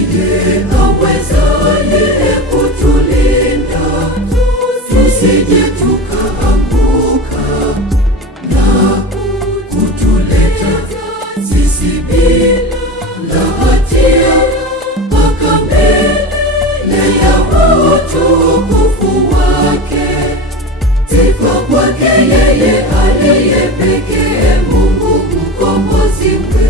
yeye awezaye kutulinda, tusije tukaanguka na kutuleta sisi bila hatia mpaka mbele ya utukufu wake. Sifa kwake yeye aliye pekee Mungu mkombozi wetu.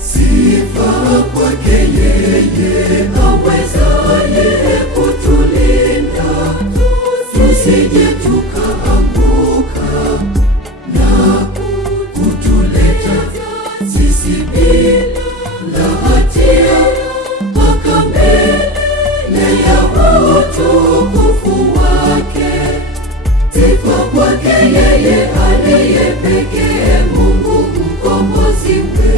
Sifa kwake yeye awezaye kutulinda, tusije tukaanguka na kutuleta sisi bila hatia mpaka mbele ya utukufu wake. Sifa kwake yeye aliye pekee Mungu mkombozi wetu.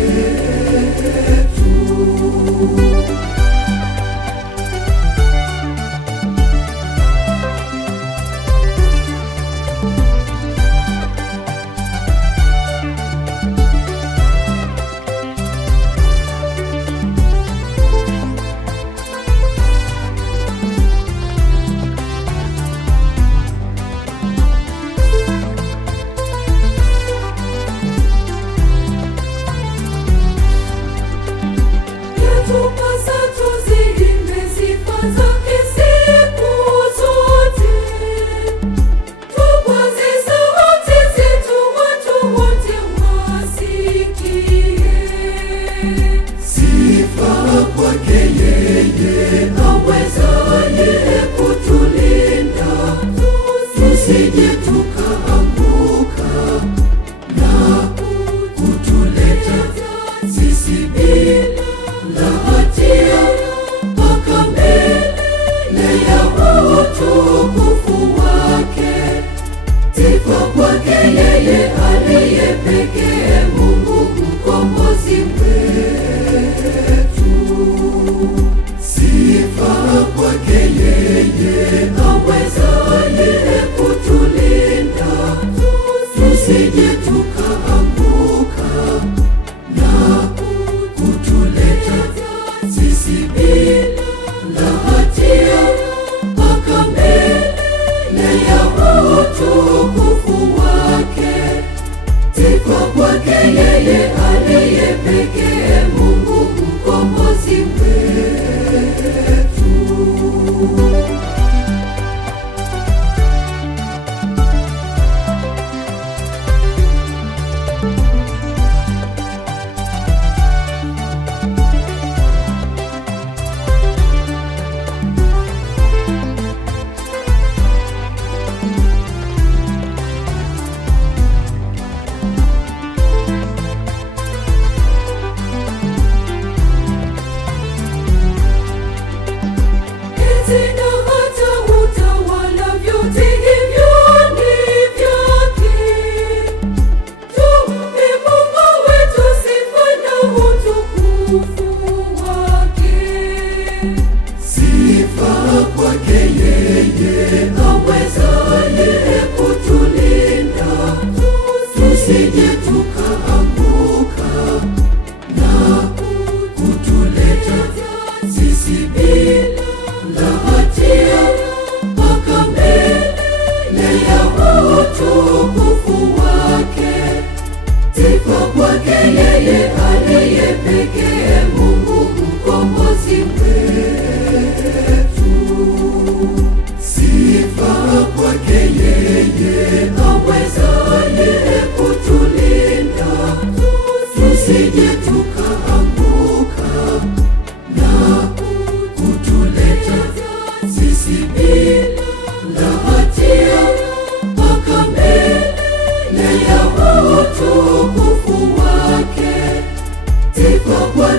Yatupasa tuziimbe sifa zake siku zote, tupaze sauti zetu watu wote wasikie. Sifa kwake yeye awezaye kutulinda, tusije tukaanguka na kutuleta sisi bila hatia mpaka mbele ya utukufu wake. Sifa kwake yeye aliye pekee Mungu mkombozi wetu. Sifa kwake yeye awezaye kutulinda, tusije tukaanguka na kutuleta sisi bila hatia mpaka mbele ya utukufu wake. Sifa kwake yeye aliye pekee Mungu mkombozi wetu. Tena hata utawala vyote hivyo ni vyake. Tumpe Mungu wetu sifa na utukufu wake. Sifa kwake yeye awezaye kutulinda, tusije tukaanguka na kutuleta sisi bila hatia mpaka mbele ya utukufu wake. Sifa kwake yeye aliye pekee Mungu mkombozi wetu. Sifa kwake yeye awezaye kutulinda, tusije tukaanguka na kutuleta sisi bila hatia mpaka mbele ya utukufu wake. Sifa kwake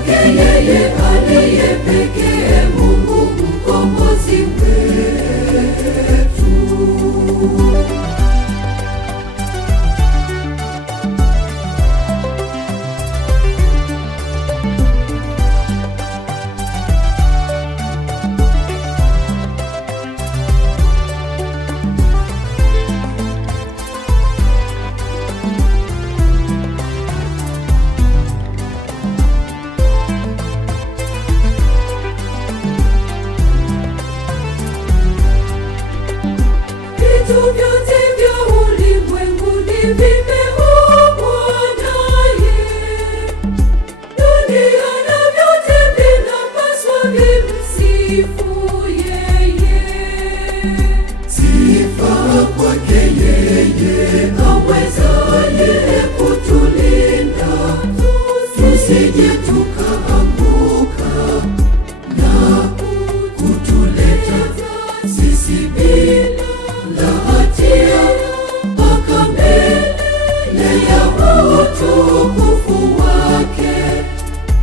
utukufu wake.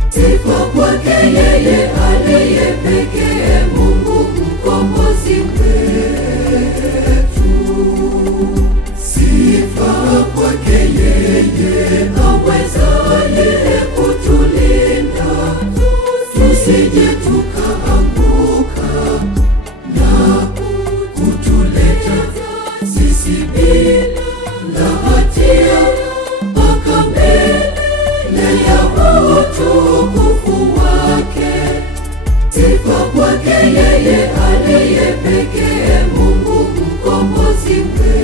Sifa kwake yeye aliye pekee, Mungu mkombozi wetu. Sifa kwake yeye awezaye kutulinda, tusije tukaanguka na kutuleta sisi bila hatia mpaka mbele ya utukufu wake. Sifa kwake yeye aliye pekee, Mungu mkombozi wetu.